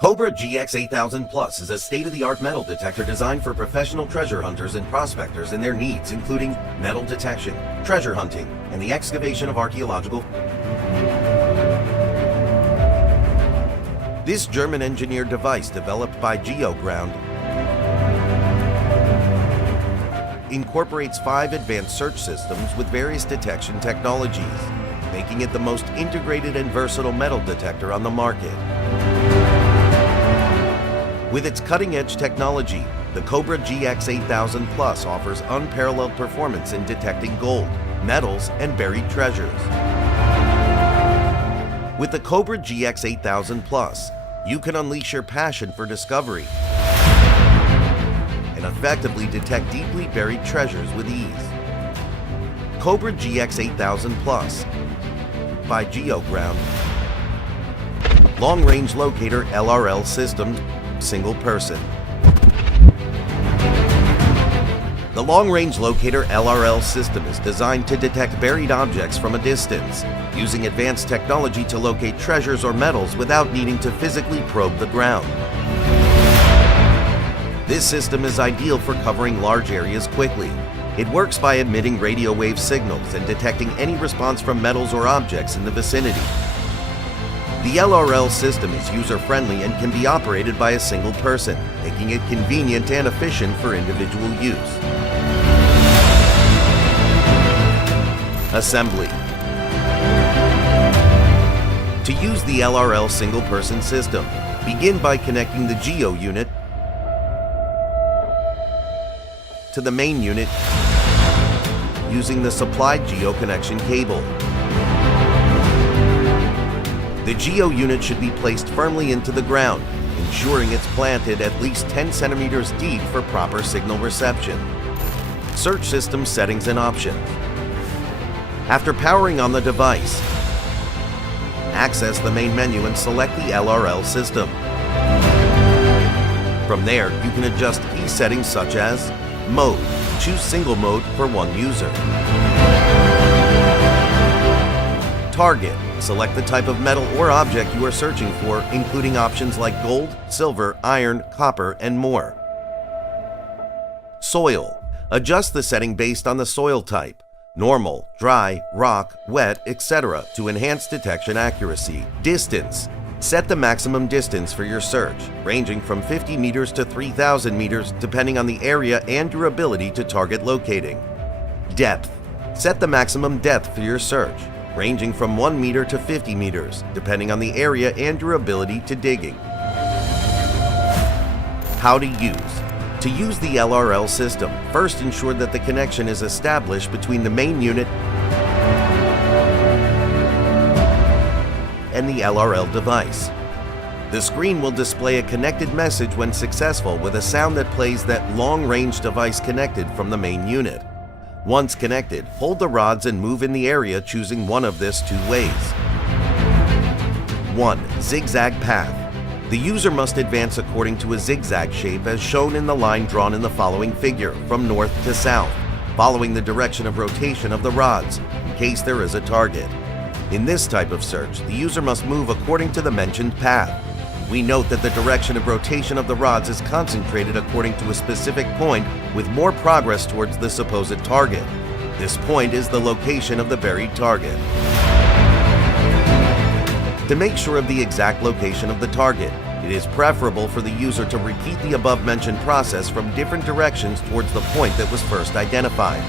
Cobra GX 8000 Plus is a state-of-the-art metal detector designed for professional treasure hunters and prospectors and their needs, including metal detection, treasure hunting, and the excavation of archaeological. This German-engineered device, developed by GeoGround, incorporates 5 advanced search systems with various detection technologies, making it the most integrated and versatile metal detector on the market. With its cutting-edge technology, the Cobra GX 8000 Plus offers unparalleled performance in detecting gold, metals, and buried treasures. With the Cobra GX 8000 Plus, you can unleash your passion for discovery and effectively detect deeply buried treasures with ease. Cobra GX 8000 Plus by GeoGround. Long-range locator LRL system, single person. The long-range locator LRL system is designed to detect buried objects from a distance, using advanced technology to locate treasures or metals without needing to physically probe the ground. This system is ideal for covering large areas quickly. It works by emitting radio wave signals and detecting any response from metals or objects in the vicinity. The LRL system is user-friendly and can be operated by a single person, making it convenient and efficient for individual use. Assembly. To use the LRL single-person system, begin by connecting the Geo unit to the main unit using the supplied Geo connection cable. The Geo unit should be placed firmly into the ground, ensuring it's planted at least 10 centimeters deep for proper signal reception. Search system settings and options. After powering on the device, access the main menu and select the LRL system. From there, you can adjust key settings such as Mode. Choose single mode for one user. Target. Select the type of metal or object you are searching for, including options like gold, silver, iron, copper, and more. Soil. Adjust the setting based on the soil type. Normal, dry, rock, wet, etc. to enhance detection accuracy. Distance. Set the maximum distance for your search, ranging from 50 meters to 3,000 meters depending on the area and your ability to target locating. Depth. Set the maximum depth for your search, ranging from 1 meter to 50 meters, depending on the area and your ability to digging. How to use. To use the LRL system, first ensure that the connection is established between the main unit and the LRL device. The screen will display a connected message when successful with a sound that plays that long-range device connected from the main unit. Once connected, hold the rods and move in the area, choosing one of this 2 ways. 1. Zigzag path. The user must advance according to a zigzag shape as shown in the line drawn in the following figure, from north to south, following the direction of rotation of the rods, in case there is a target. In this type of search, the user must move according to the mentioned path. We note that the direction of rotation of the rods is concentrated according to a specific point with more progress towards the supposed target. This point is the location of the buried target. To make sure of the exact location of the target, it is preferable for the user to repeat the above-mentioned process from different directions towards the point that was first identified.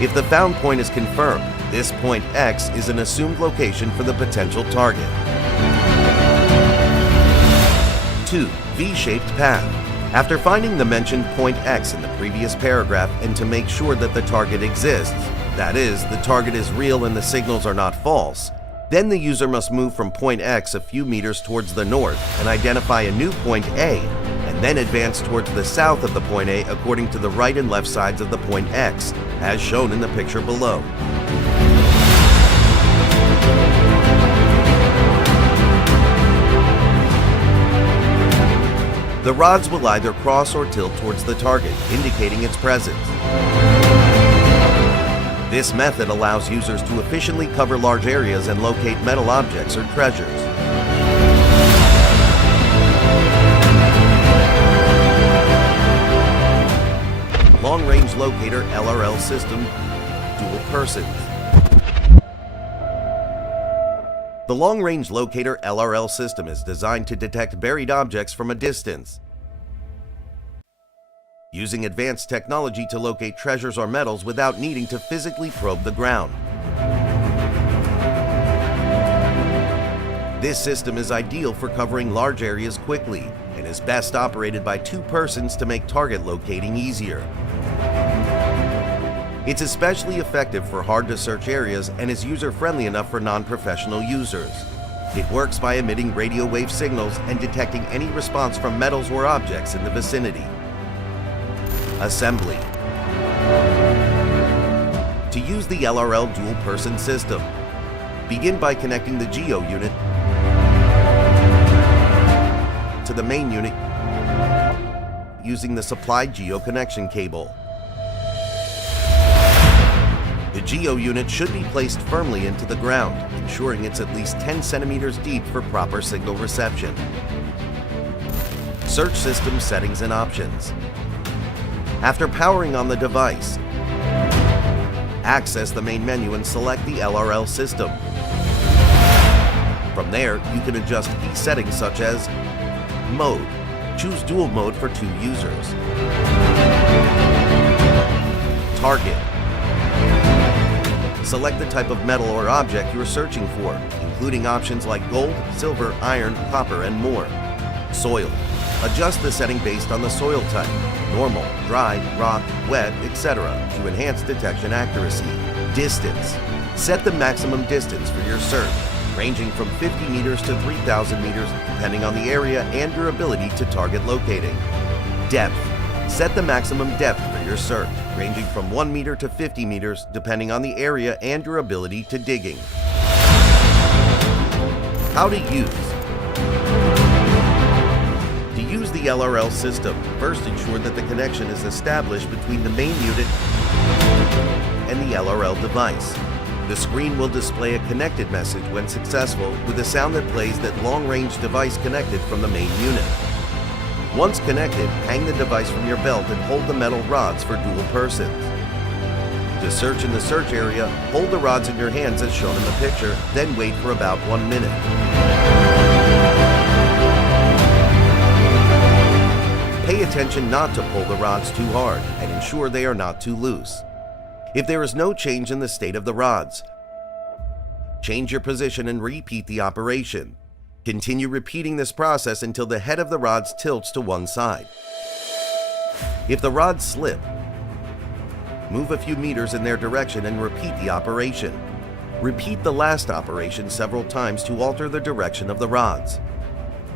If the found point is confirmed, this point X is an assumed location for the potential target. 2. V-shaped path. After finding the mentioned point X in the previous paragraph and to make sure that the target exists, that is, the target is real and the signals are not false, then the user must move from point X a few meters towards the north and identify a new point A, and then advance towards the south of the point A according to the right and left sides of the point X, as shown in the picture below. The rods will either cross or tilt towards the target, indicating its presence. This method allows users to efficiently cover large areas and locate metal objects or treasures. LRL system, dual persons. The long-range Locator LRL system is designed to detect buried objects from a distance, using advanced technology to locate treasures or metals without needing to physically probe the ground. This system is ideal for covering large areas quickly and is best operated by 2 persons to make target locating easier. It's especially effective for hard-to-search areas and is user-friendly enough for non-professional users. It works by emitting radio wave signals and detecting any response from metals or objects in the vicinity. Assembly. To use the LRL dual-person system, begin by connecting the Geo unit to the main unit using the supplied Geo connection cable. The Geo unit should be placed firmly into the ground, ensuring it's at least 10 centimeters deep for proper signal reception. Search system settings and options. After powering on the device, access the main menu and select the LRL system. From there, you can adjust key settings such as Mode. Choose dual mode for 2 users. Target. Select the type of metal or object you are searching for, including options like gold, silver, iron, copper, and more. Soil. Adjust the setting based on the soil type, normal, dry, rock, wet, etc. to enhance detection accuracy. Distance. Set the maximum distance for your search, ranging from 50 meters to 3,000 meters, depending on the area and your ability to target locating. Depth. Set the maximum depth for your search, ranging from 1 meter to 50 meters, depending on the area and your ability to digging. How to use. To use the LRL system, first ensure that the connection is established between the main unit and the LRL device. The screen will display a connected message when successful, with a sound that plays that long-range device connected from the main unit. Once connected, hang the device from your belt and hold the metal rods for dual persons. To search in the search area, hold the rods in your hands as shown in the picture, then wait for about 1 minute. Pay attention not to pull the rods too hard and ensure they are not too loose. If there is no change in the state of the rods, change your position and repeat the operation. Continue repeating this process until the head of the rods tilts to one side. If the rods slip, move a few meters in their direction and repeat the operation. Repeat the last operation several times to alter the direction of the rods.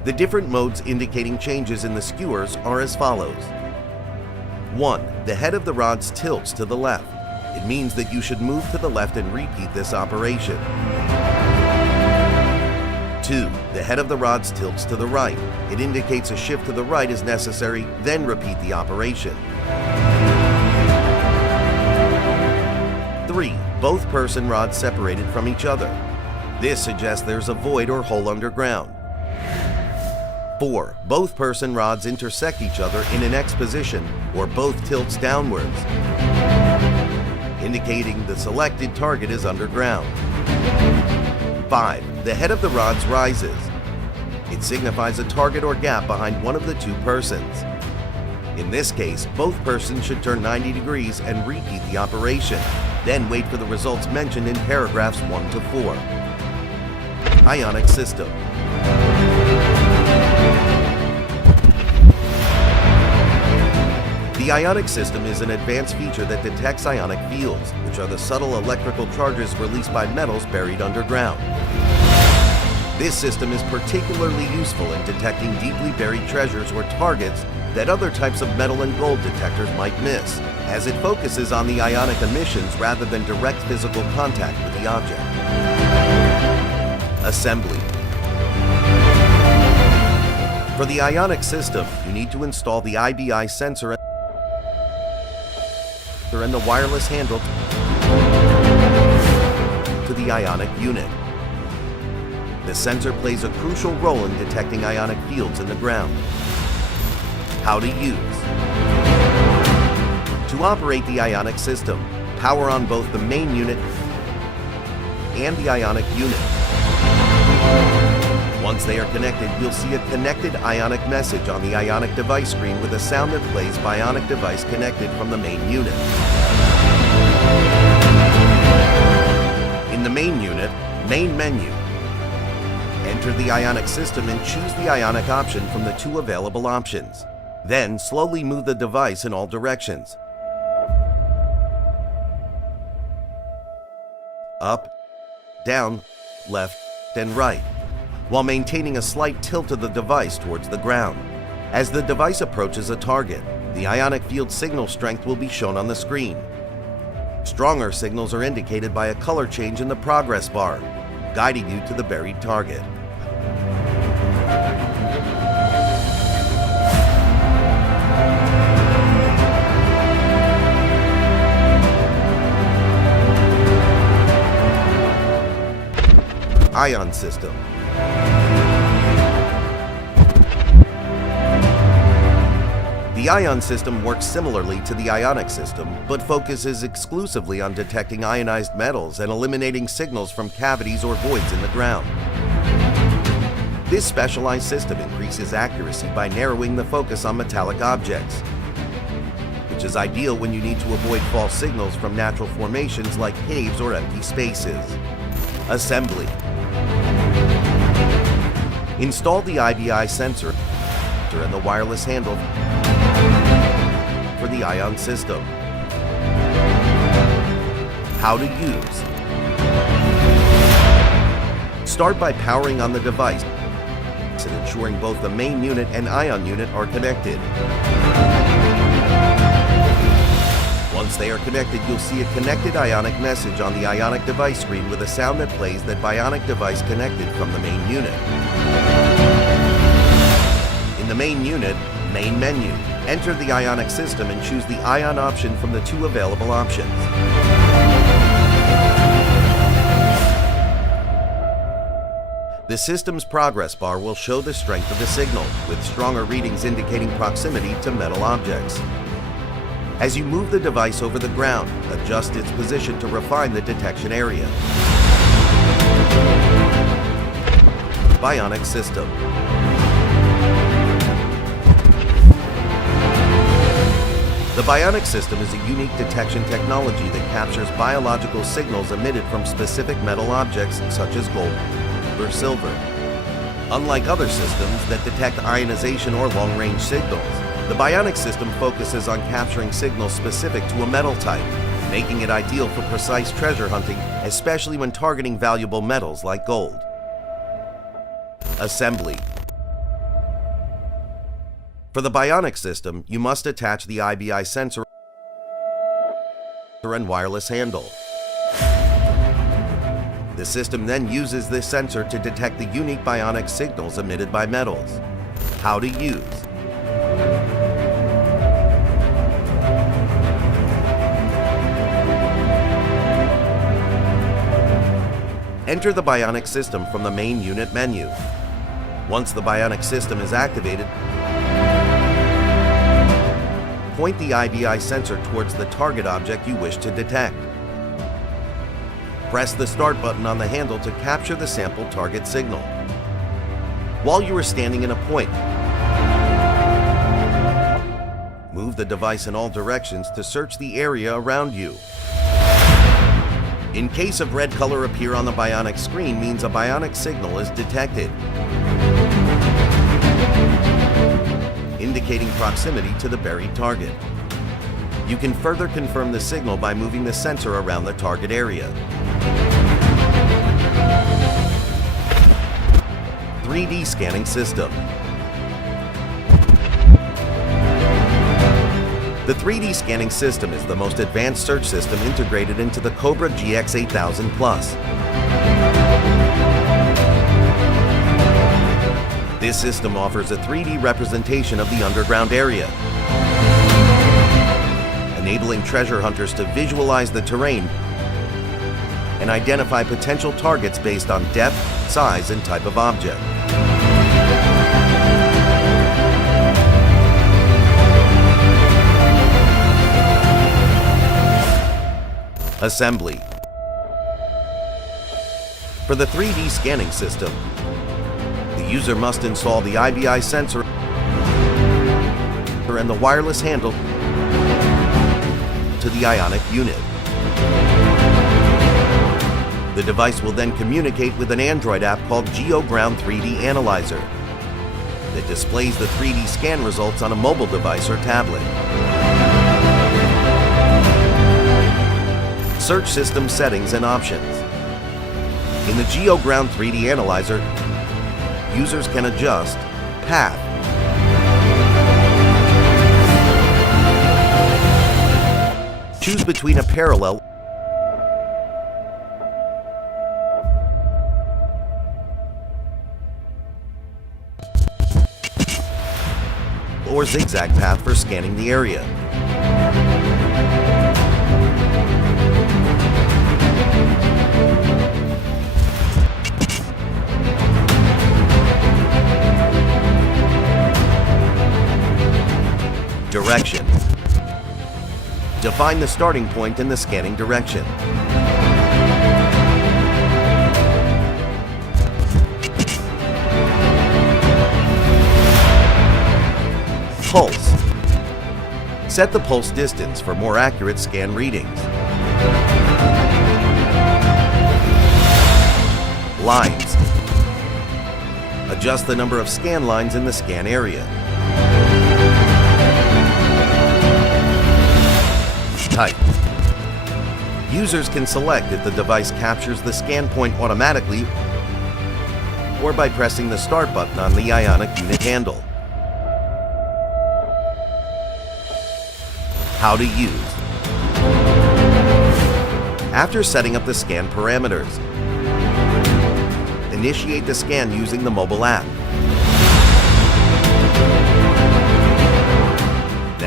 The different modes indicating changes in the skewers are as follows. 1. The head of the rods tilts to the left. It means that you should move to the left and repeat this operation. 2. The head of the rods tilts to the right. It indicates a shift to the right is necessary, then repeat the operation. 3. Both person rods separated from each other. This suggests there's a void or hole underground. 4. Both person rods intersect each other in an X position, or both tilts downwards, indicating the selected target is underground. 5. The head of the rods rises. It signifies a target or gap behind one of the 2 persons. In this case, both persons should turn 90 degrees and repeat the operation, then wait for the results mentioned in paragraphs 1 to 4. Ionic System. The Ionic System is an advanced feature that detects ionic fields, which are the subtle electrical charges released by metals buried underground. This system is particularly useful in detecting deeply buried treasures or targets that other types of metal and gold detectors might miss, as it focuses on the ionic emissions rather than direct physical contact with the object. Assembly. For the Ionic System, you need to install the IBI sensor and the wireless handle to the Ionic unit. The sensor plays a crucial role in detecting ionic fields in the ground. How to use. To operate the Ionic System, power on both the main unit and the Ionic unit. Once they are connected, you'll see a connected Ionic message on the Ionic device screen with a sound that plays Bionic device connected from the main unit. In the main unit, main menu, enter the Ionic System and choose the Ionic option from the two available options. Then slowly move the device in all directions. Up, down, left, and right, while maintaining a slight tilt of the device towards the ground. As the device approaches a target, the Ionic field signal strength will be shown on the screen. Stronger signals are indicated by a color change in the progress bar, guiding you to the buried target. Ion System. The Ion System works similarly to the Ionic System, but focuses exclusively on detecting ionized metals and eliminating signals from cavities or voids in the ground. This specialized system increases accuracy by narrowing the focus on metallic objects, which is ideal when you need to avoid false signals from natural formations like caves or empty spaces. Assembly. Install the IBI sensor and the wireless handle for the Ion System. How to use. Start by powering on the device and ensuring both the main unit and Ion unit are connected. Once they are connected, you'll see a connected Ionic message on the Ionic device screen with a sound that plays that Bionic device connected from the main unit. In the main unit, main menu, enter the Ionic System and choose the Ion option from the two available options. The system's progress bar will show the strength of the signal, with stronger readings indicating proximity to metal objects. As you move the device over the ground, adjust its position to refine the detection area. Bionic System. The Bionic System is a unique detection technology that captures biological signals emitted from specific metal objects such as gold or silver. Unlike other systems that detect ionization or long-range signals, the Bionic System focuses on capturing signals specific to a metal type, making it ideal for precise treasure hunting, especially when targeting valuable metals like gold. Assembly. For the Bionic System, you must attach the IBI sensor and wireless handle. The system then uses this sensor to detect the unique bionic signals emitted by metals. How to use. Enter the Bionic System from the main unit menu. Once the Bionic System is activated, point the IBI sensor towards the target object you wish to detect. Press the Start button on the handle to capture the sample target signal. While you are standing in a point, move the device in all directions to search the area around you. In case of red color appear on the Bionic screen means a Bionic signal is detected, indicating proximity to the buried target. You can further confirm the signal by moving the sensor around the target area. 3D scanning system. The 3D scanning system is the most advanced search system integrated into the Cobra GX 8000 Plus. This system offers a 3D representation of the underground area, enabling treasure hunters to visualize the terrain and identify potential targets based on depth, size, and type of object. Assembly. For the 3D scanning system, the user must install the IBI sensor and the wireless handle to the Ionic unit. The device will then communicate with an Android app called GeoGround 3D Analyzer that displays the 3D scan results on a mobile device or tablet. Search system settings and options. In the GeoGround 3D Analyzer, users can adjust path, choose between a parallel or zigzag path for scanning the area. Direction. Define the starting point in the scanning direction. Pulse. Set the pulse distance for more accurate scan readings. Lines. Adjust the number of scan lines in the scan area. Type. Users can select if the device captures the scan point automatically or by pressing the Start button on the Ionic unit handle. How to use. After setting up the scan parameters, initiate the scan using the mobile app.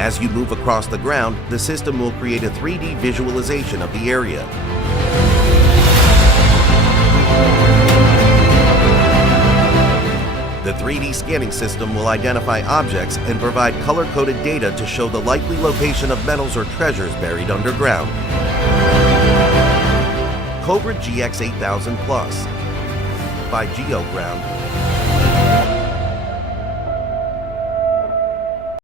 As you move across the ground, the system will create a 3D visualization of the area. The 3D scanning system will identify objects and provide color-coded data to show the likely location of metals or treasures buried underground. Cobra GX 8000 Plus by GeoGround.